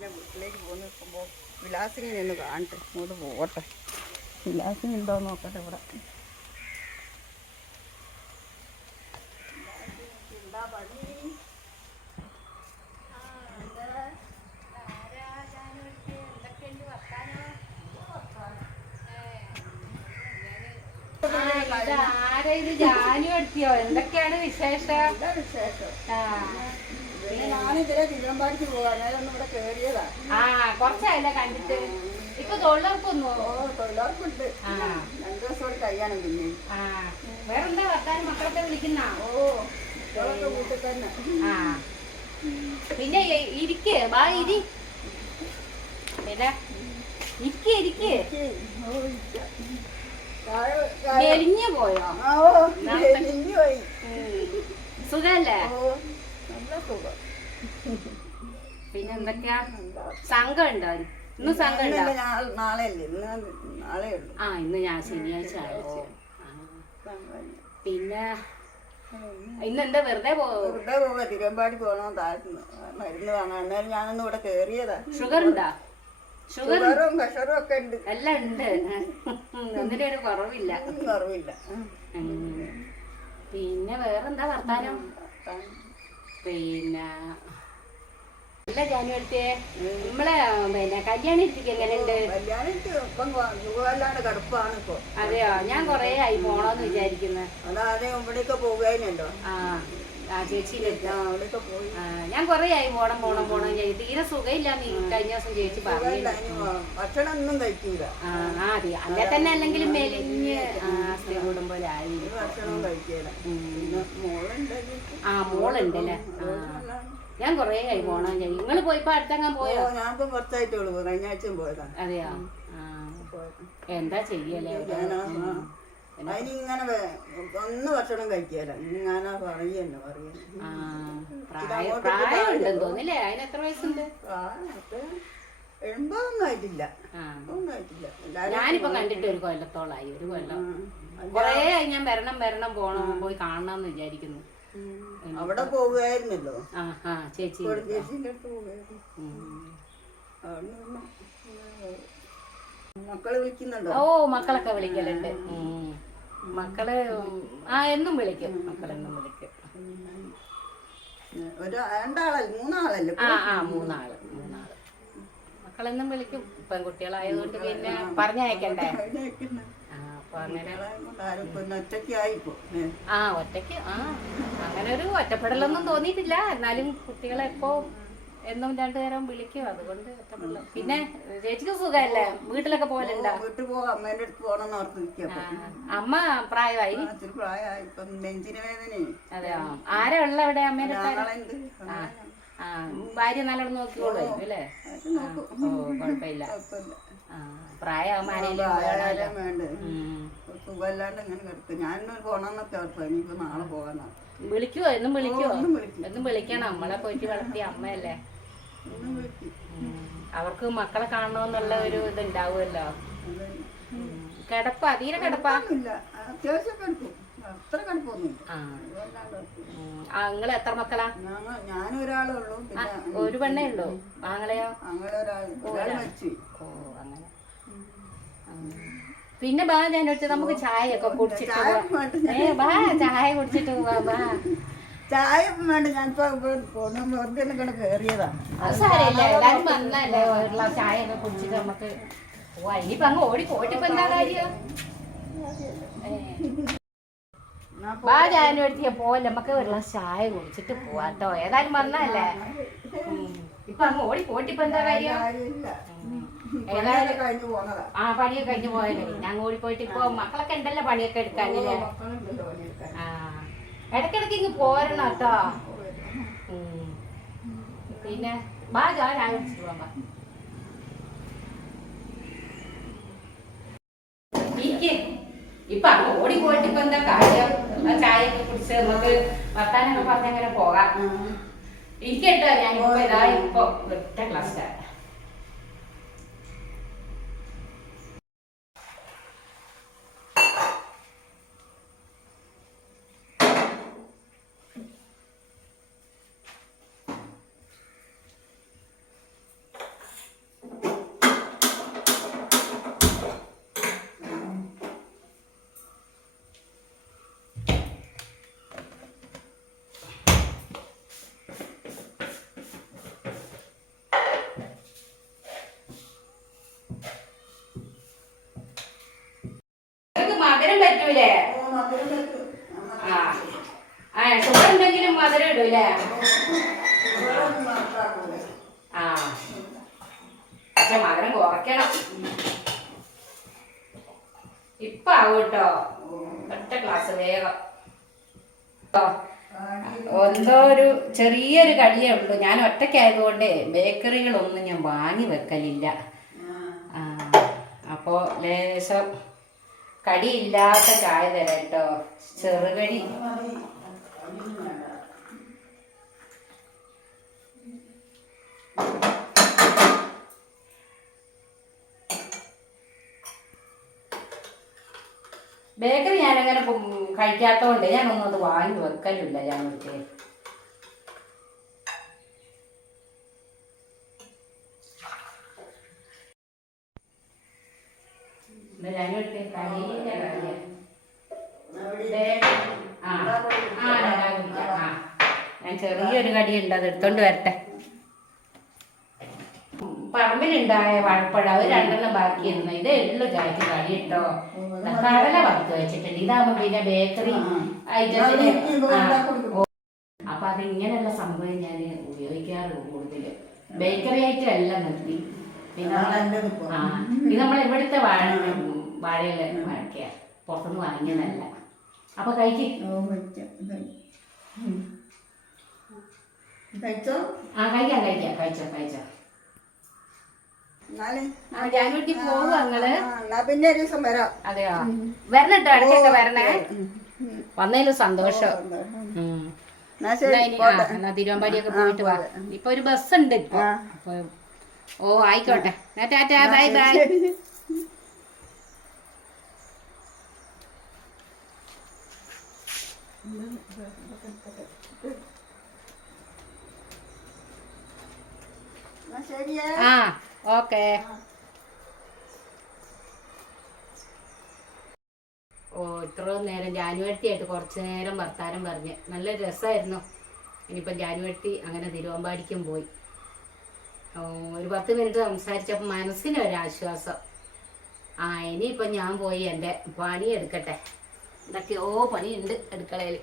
പിന്നെ വീട്ടിലേക്ക് പോകുന്ന നിൽക്കുമ്പോൾ വിലാസിനെ ഒന്ന് കാണട്ടെ. ഇങ്ങോട്ട് പോകട്ടെ. വിലാസിന് ഉണ്ടോ നോക്കട്ടെ ഇവിടെ. എന്താ പണി? ആരാ? ഇത് ജാനു എടുത്തിയോ? എന്തൊക്കെയാണ് വിശേഷം? വിശേഷം? ആ. പിന്നെ ആ കുറച്ചായല്ലേ കണ്ടിട്ട്. ഇപ്പൊ തൊഴിലുറപ്പൊന്നു ഓ തൊഴിലുറപ്പുണ്ട്. ആ. രണ്ടു ദിവസം കൂടി കഴിയാനും പിന്നെ. ആ വേറെന്താ വർത്താനം? മക്കളൊക്കെ വിളിക്കുന്ന? ഓ ഇവളൊക്കെ വീട്ടിൽ തന്നെ. ആ. പിന്നെ ഇ- ഇരിക്ക്. വാ ഇരി. പിന്നെ? ഇരിക്ക് ഇരിക്ക്. മെലിഞ്ഞു പോയോ? ആ, മെലിഞ്ഞു പോയി. സുഖല്ലേ? സുഖം. പിന്നെ എന്തൊക്കെയാ? എന്താ? സംഘം ഉണ്ടാവും ഇന്ന് സംഘം ഉണ്ടോ നാളെ അല്ലേ ഇന്ന് നാളെ ഉള്ളു. ആ ഇന്ന് ഞാൻ ശനിയാഴ്ച. പിന്നെ ഇന്ന് എന്താ വെറുതെ വെറുതെ പോകാം തിരുവമ്പാടി പോകണം താഴ്ന്നു മരുന്ന് വാങ്ങാൻ. അന്നേരം ഞാനൊന്ന് ഇവിടെ കേറിയതാ. ഷുഗർ ഉണ്ടാ ഷുഗറും പ്രഷറും ഒക്കെ ഉണ്ട്. എല്ലാം ഉണ്ട്. ഒന്നിനും ഒരു കുറവില്ല. കുറവില്ല. പിന്നെ വേറെന്താ വർത്താനം. പിന്നെ അല്ല ജാനുവലത്തെ നമ്മളെ പിന്നെ കല്യാണം ഇരിക്കും എങ്ങനെയുണ്ട് കടുപ്പാണ് ഇപ്പൊ. അതെയോ? ഞാൻ കൊറേ ആയി പോണോന്ന് വിചാരിക്കുന്നേ. അതാദ്യം ഇവിടേക്ക് പോകുകയാണല്ലോ ആ. ആ ഞാൻ ഞാൻ കൊറേ ആയി പോണം പോണം പോണം. ചെയ്യും തീരെ സുഖമില്ല നീ കഴിഞ്ഞ ദിവസം ചേച്ചി പറഞ്ഞു. ഭക്ഷണം ഒന്നും കഴിക്കൂല. ആ അതെ. അല്ലെ തന്നെ അല്ലെങ്കിലും മെലിഞ്ഞ് ആ കൂടുമ്പോഴായി കഴിക്കില്ല ആ മോളുണ്ടല്ലേ? ഞാൻ കൊറേ ആയി പോണം നിങ്ങൾ പോയിപ്പോ അടുത്തെങ്ങാൻ പോയോ? ഞാൻ കുറച്ചായിട്ടുള്ളൂ കഴിഞ്ഞ ആഴ്ച പോയതാ അതെയോ. എന്താ ചെയ്യല്ലേ ആ. അതിനിങ്ങനെ ഒന്നും ഭക്ഷണം കഴിക്കില്ല ഇങ്ങനെ പറയുന്നു പറയുന്നു. ആ പ്രായം പ്രായമുണ്ടെന്ന് തോന്നില്ലേ അതിന് എത്ര വയസ്സുണ്ട്? ആ മറ്റേ എൺപതൊന്നും ആയിട്ടില്ല. ആ. ഒന്നും ആയിട്ടില്ല. ഞാനിപ്പോ കണ്ടിട്ട് ഒരു കൊല്ലത്തോളായി ഒരു കൊല്ലം. കൊറേ ഞാൻ വരണം വരണം പോണം പോയി കാണണം എന്ന് വിചാരിക്കുന്നു അവിടെ പോവുകയായിരുന്നല്ലോ? ചേച്ചി. മക്കൾ വിളിക്കുന്നുണ്ടോ? ഓ മക്കളൊക്കെ വിളിക്കലുണ്ട്. മക്കൾ ആ എന്നും വിളിക്കും. മക്കളെന്നും വിളിക്കും. ഒരു രണ്ടാളല്ല മൂന്നാളല്ലേ ആ ആ മൂന്നാൾ മൂന്നാൾ. മക്കളെന്നും വിളിക്കും. പെൺകുട്ടികളായതുകൊണ്ട് പിന്നെ പറഞ്ഞയക്കണ്ടേ? ആ ഒറ്റയ്ക്ക് ആ ഒറ്റയ്ക്ക് ആ അങ്ങനെ ഒരു ഒറ്റപ്പെടലൊന്നും തോന്നിയിട്ടില്ല. എന്നാലും കുട്ടികളെ എപ്പോ എന്നും രണ്ടു നേരം വിളിക്കും. അതുകൊണ്ട് പിന്നെ ചേച്ചിക്ക് സുഖമല്ലേ? വീട്ടിലൊക്കെ പോകലുണ്ടോ വീട്ടിൽ പോകാം അമ്മേന്റെ അടുത്ത് പോകണമെന്ന് ഓർത്ത് നിൽക്കാം അമ്മ പ്രായമായി? ഇത്തിരി പ്രായമായി. ഇപ്പം നെഞ്ചിന് വേദനയും. അതെയോ? ആരാ ഉള്ള അവിടെ അമ്മേന്റെ ഭാര്യ നല്ലോണം നോക്കിക്കോളൂ അല്ലേ? ഓ കുഴപ്പമില്ല. വേണ്ട. ഉം. സുഖമല്ലാണ്ട് ഇങ്ങനെ കിടക്കും. ഞാനൊരു പോകണമെന്നൊക്കെ ഓർത്ത് ഇനിയിപ്പോ നാളെ വിളിക്കുവോ? എന്നും വിളിക്കുവോ? എന്നും വിളിക്കണം. നമ്മളെ പോയിട്ട് വളർത്തിയ അമ്മയല്ലേ. അവർക്ക് മക്കളെ കാണണമെന്നുള്ള ഒരു ഇത് ഉണ്ടാവുമല്ലോ കിടപ്പാ? തീരെ കിടപ്പാ? ഇല്ല അത്യാവശ്യം കിടക്കും. അത്ര കിടപ്പൊന്നുമില്ല. നിങ്ങൾ എത്ര മക്കളാ? ഞാനൊരാളുള്ളൂ ഞാനൊരാളേ ഉള്ളൂ. ഒരു പെണ്ണേ ഉള്ളൂ. ആങ്ങളെയോ ആങ്ങളെ ഒരാൾ മരിച്ചു ഓ. പിന്നെ ബാ ഞാൻ വെച്ച് നമുക്ക് ചായ ഒക്കെ കുടിച്ചിട്ട് ചായ പോവാം. ബാ ചായ കുടിച്ചിട്ട് പോവാം ബാ. ചായ വേണ്ട ഞാനിപ്പോ വെറുതെ ഒന്ന് ഇങ്ങനെ കയറിയതാ അത് സാരമില്ല എല്ലാരും വന്നല്ലേ ഗ്ലാസ് ചായ ഒക്കെ കുടിച്ചിട്ട് നമുക്ക് പോവാ. ഇനിയിപ്പോ അങ്ങ് ഓടി പോയിട്ട് ഇപ്പൊ എന്താ കാര്യം. ബാ ഞാൻ എടുത്തിയ പോലെ നമുക്ക് ഒരു ഗ്ലാസ് ചായ കുടിച്ചിട്ട് പോവാട്ടോ ഏതായാലും വന്നല്ലേ. ഇപ്പൊ അങ്ങ് ഓടി പോയിട്ട് ഇപ്പൊ എന്താ കാര്യം? ആ. പണിയൊക്കെ കഴിഞ്ഞു പോയല്ലേ? ഞാൻ ഓടി പോയിട്ട് ഇപ്പൊ മക്കളൊക്കെ ഉണ്ടല്ലോ പണിയൊക്കെ പണിയെടുക്കാൻ. ആ. ഇടക്കിടക്ക് ഇങ്ങ് പോരണം കേട്ടോ. പിന്നെ ബാ പോവാം ഇപ്പൊ അങ്ങ് ഓടി പോയിട്ട് ഇപ്പൊ എന്താ കാര്യം? ചായ ഒക്കെ കുടിച്ച് നമുക്ക് വർത്താനൊക്കെ പറഞ്ഞങ്ങനെ പോകാം. ഇരിക്കട്ടോ ഞാൻ ഇപ്പൊ ഇതാ ഇപ്പൊ ഒറ്റ ക്ലാസ് തരാം മോൾക്ക് മധുരം പറ്റൂലേ. ആ. ആ ഷുഗർ ഉണ്ടെങ്കിലും മധുരം ഇടൂലേ ആ. പക്ഷെ മധുരം കുറയ്ക്കണം. ഇപ്പൊ ആവും കേട്ടോ. ഒറ്റ ക്ലാസ് വേഗം. എന്തോ ഒരു ചെറിയൊരു കടിയേ ഉള്ളൂ. ഞാൻ ഒറ്റയ്ക്കായതുകൊണ്ട് ബേക്കറികളൊന്നും ഞാൻ വാങ്ങി വെക്കലില്ല. ആ. ആ, അപ്പോ ലേശം കടിയില്ലാത്ത ചായ തരാം കേട്ടോ ചെറുകടി. ബേക്കറി ഞാനങ്ങനെ കഴിക്കാത്തതുകൊണ്ട് ഞാനൊന്നും അത് വാങ്ങി വെക്കലില്ല ഞാൻ ഞാനൊക്കെ കരിയില്ല കാര്യം അവിടെ ആ ആ രണ്ടാം കുടിക്കാം. ആ ഞാൻ ചെറിയൊരു കടി ഉണ്ട് അത് എടുത്തോണ്ട് വരട്ടെ. പറമ്പിലുണ്ടായ വാഴപ്പഴ അത് രണ്ടെണ്ണം ബാക്കിയിരുന്നു ഇത് എള്ളു ചായക്ക് കടി കേട്ടോ. കടല വറുത്ത് വെച്ചിട്ടുണ്ട്. ഇതാകുമ്പോ പിന്നെ ബേക്കറി ഐറ്റത്തിന് അപ്പൊ അത് ഇങ്ങനെയുള്ള സംഭവം ഞാൻ ഉപയോഗിക്കാറ് കൂടുതൽ ബേക്കറി ഐറ്റം എല്ലാം നിർത്തി. ഇത് നമ്മൾ ഇവിടുത്തെ വാഴ വാഴയില വാഴയ്ക്ക പുറത്തുനിന്ന് വാങ്ങിയതല്ല. അപ്പൊ. കഴിച്ചോ? ആ കഴിക്കാം കഴിക്കാം. കഴിച്ചോ കഴിച്ചോ. നിങ്ങൾ? ആ, പിന്നെ ഒരു ദിവസം വരാം. അതെയോ? വരണം കേട്ടോ ഇടയ്ക്കൊക്കെ വരണേ. വന്നതിലും സന്തോഷം. തിരുവമ്പാടിയൊക്കെ പോയിട്ട് വാ. ഇപ്പൊ ഒരു ബസ് ഉണ്ട് ഇപ്പൊ ഓ ആയിക്കോട്ടെ. Tata bye bye. ആ ഓക്കെ. ഓ ഇത്ര നേരം ജാനുവരിത്തി ആയിട്ട് കുറച്ച് നേരം വർത്താനം പറഞ്ഞ്. നല്ല രസമായിരുന്നു ഇനിയിപ്പം ജാനുവരത്തി അങ്ങനെ തിരുവമ്പാടിക്കും പോയി. ഒരു പത്ത് മിനിറ്റ് സംസാരിച്ചപ്പോൾ മനസ്സിന് ഒരാശ്വാസം ആ ഇനിയിപ്പം ഞാൻ പോയി എന്റെ പണി എടുക്കട്ടെ. എന്തൊക്കെയോ പണിയുണ്ട് അടുക്കളയിൽ